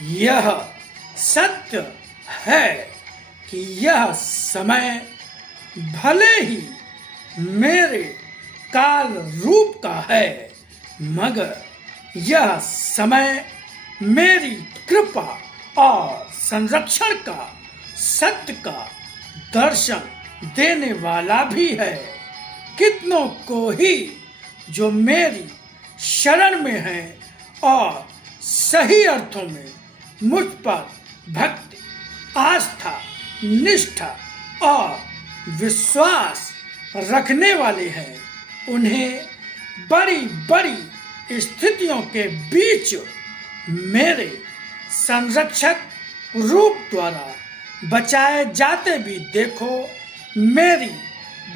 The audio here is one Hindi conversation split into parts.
यह सत्य है कि यह समय भले ही मेरे काल रूप का है, मगर यह समय मेरी कृपा और संरक्षण का, सत्य का दर्शन देने वाला भी है। कितनों को ही जो मेरी शरण में है और सही अर्थों में मुझ पर भक्ति, आस्था, निष्ठा और विश्वास रखने वाले हैं, उन्हें बड़ी बड़ी स्थितियों के बीच मेरे संरक्षक रूप द्वारा बचाए जाते भी देखो। मेरी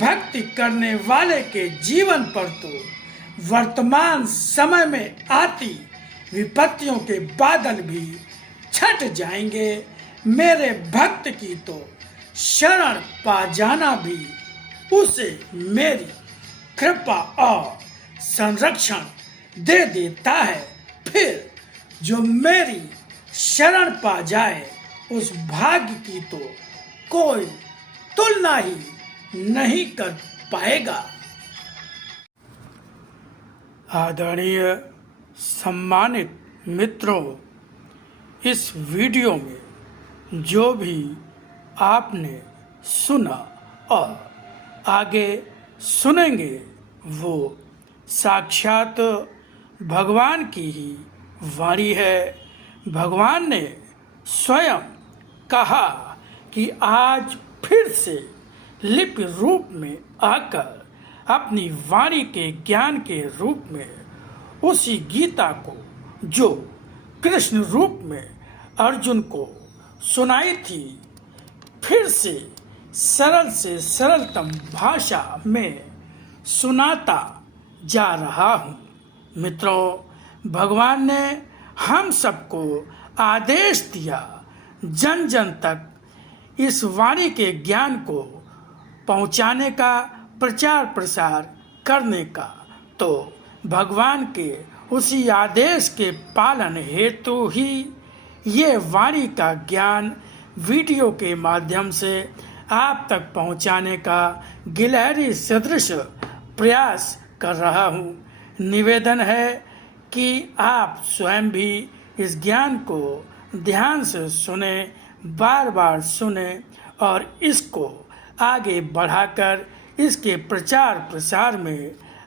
भक्ति करने वाले के जीवन पर तो वर्तमान समय में आती विपत्तियों के बादल भी छट जाएंगे। मेरे भक्त की तो शरण पा जाना भी उसे मेरी कृपा और संरक्षण दे देता है। फिर जो मेरी शरण पा जाए उस भाग्य की तो कोई तुलना ही नहीं कर पाएगा। आदरणीय सम्मानित मित्रों, इस वीडियो में जो भी आपने सुना और आगे सुनेंगे वो साक्षात भगवान की ही वाणी है। भगवान ने स्वयं कहा कि आज फिर से लिपि रूप में आकर अपनी वाणी के ज्ञान के रूप में उसी गीता को जो कृष्ण रूप में अर्जुन को सुनाई थी, फिर से सरलतम भाषा में सुनाता जा रहा हूँ। मित्रों, भगवान ने हम सबको आदेश दिया जन जन तक इस वाणी के ज्ञान को पहुँचाने का, प्रचार प्रसार करने का। तो भगवान के उसी आदेश के पालन हेतु ही ये वाणी का ज्ञान वीडियो के माध्यम से आप तक पहुंचाने का गिलहरी सदृश प्रयास कर रहा हूं। निवेदन है कि आप स्वयं भी इस ज्ञान को ध्यान से सुने, बार बार सुने और इसको आगे बढ़ाकर इसके प्रचार प्रसार में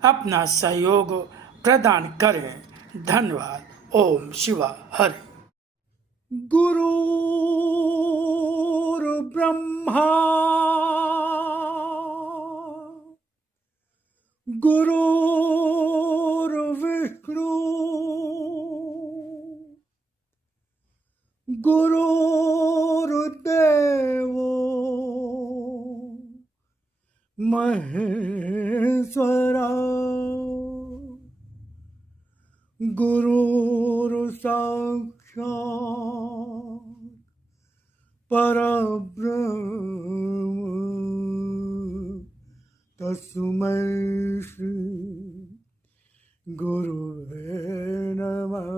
अपना सहयोग प्रदान करें। धन्यवाद। ओम शिवा हरि। गुरुर्ब्रह्मा गुरुर्विष्णु गुरुर्देवो महेश्वरा गुरुर्साक्षात् परब्रह्म तस्मै श्री गुरुवे नमः।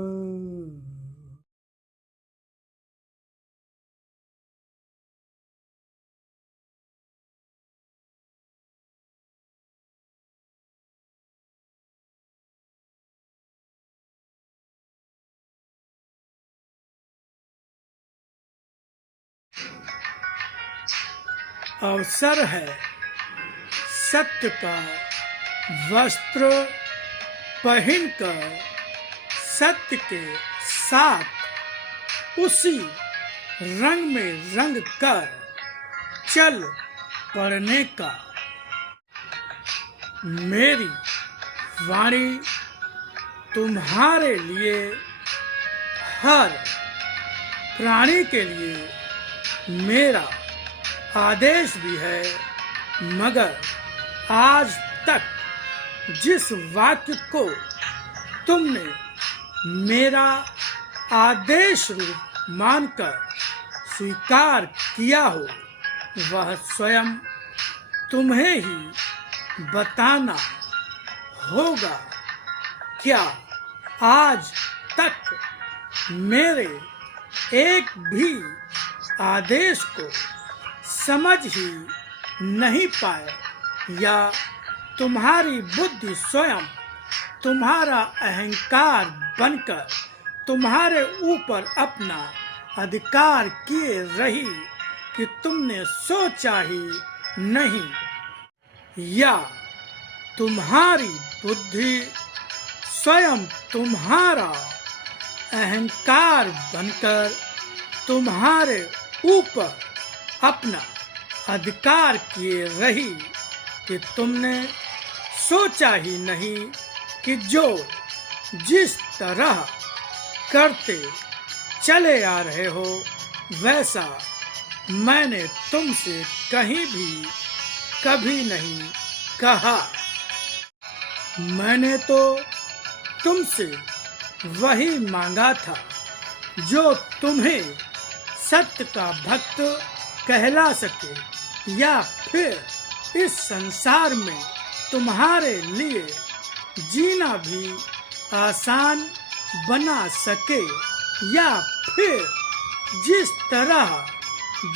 अवसर है सत्य का वस्त्र पहनकर सत्य के साथ उसी रंग में रंग कर चल पड़ने का। मेरी वाणी तुम्हारे लिए, हर प्राणी के लिए मेरा आदेश भी है, मगर आज तक जिस वाक्य को तुमने मेरा आदेश रूप मानकर स्वीकार किया हो, वह स्वयं तुम्हें ही बताना होगा। क्या आज तक मेरे एक भी आदेश को समझ ही नहीं पाए या तुम्हारी बुद्धि स्वयं तुम्हारा अहंकार बनकर तुम्हारे ऊपर अपना अधिकार किए रही कि तुमने सोचा ही नहीं, या तुम्हारी बुद्धि स्वयं तुम्हारा अहंकार बनकर तुम्हारे ऊपर अपना अधिकार किए रही कि तुमने सोचा ही नहीं कि जो जिस तरह करते चले आ रहे हो वैसा मैंने तुमसे कहीं भी कभी नहीं कहा। मैंने तो तुमसे वही मांगा था जो तुम्हें सत्य का भक्त कहला सके या फिर इस संसार में तुम्हारे लिए जीना भी आसान बना सके, या फिर जिस तरह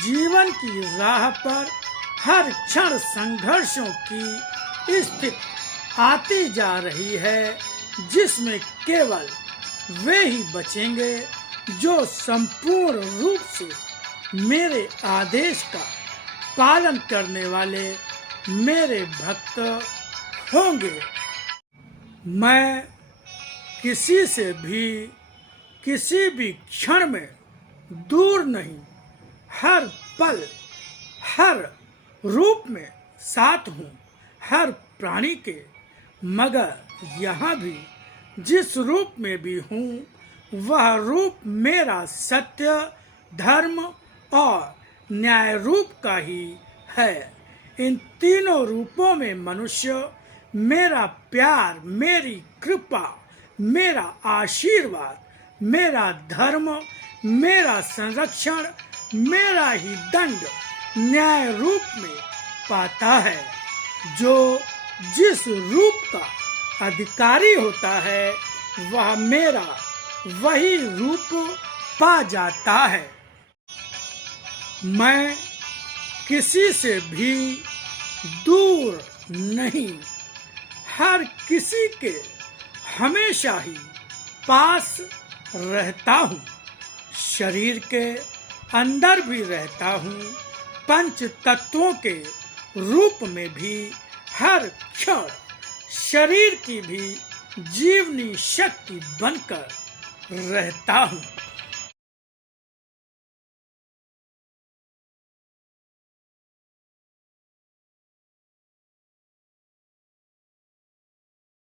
जीवन की राह पर हर क्षण संघर्षों की स्थिति आती जा रही है जिसमें केवल वे ही बचेंगे जो संपूर्ण रूप से मेरे आदेश का पालन करने वाले मेरे भक्त होंगे। मैं किसी से भी किसी भी क्षण में दूर नहीं, हर पल हर रूप में साथ हूँ हर प्राणी के, मगर यहाँ भी जिस रूप में भी हूँ वह रूप मेरा सत्य, धर्म और न्याय रूप का ही है। इन तीनों रूपों में मनुष्य मेरा प्यार, मेरी कृपा, मेरा आशीर्वाद, मेरा धर्म, मेरा संरक्षण, मेरा ही दंड न्याय रूप में पाता है। जो जिस रूप का अधिकारी होता है वह मेरा वही रूप पा जाता है। मैं किसी से भी दूर नहीं, हर किसी के हमेशा ही पास रहता हूँ, शरीर के अंदर भी रहता हूँ, पंच तत्वों के रूप में भी हर क्षण शरीर की भी जीवनी शक्ति बनकर रहता हूँ।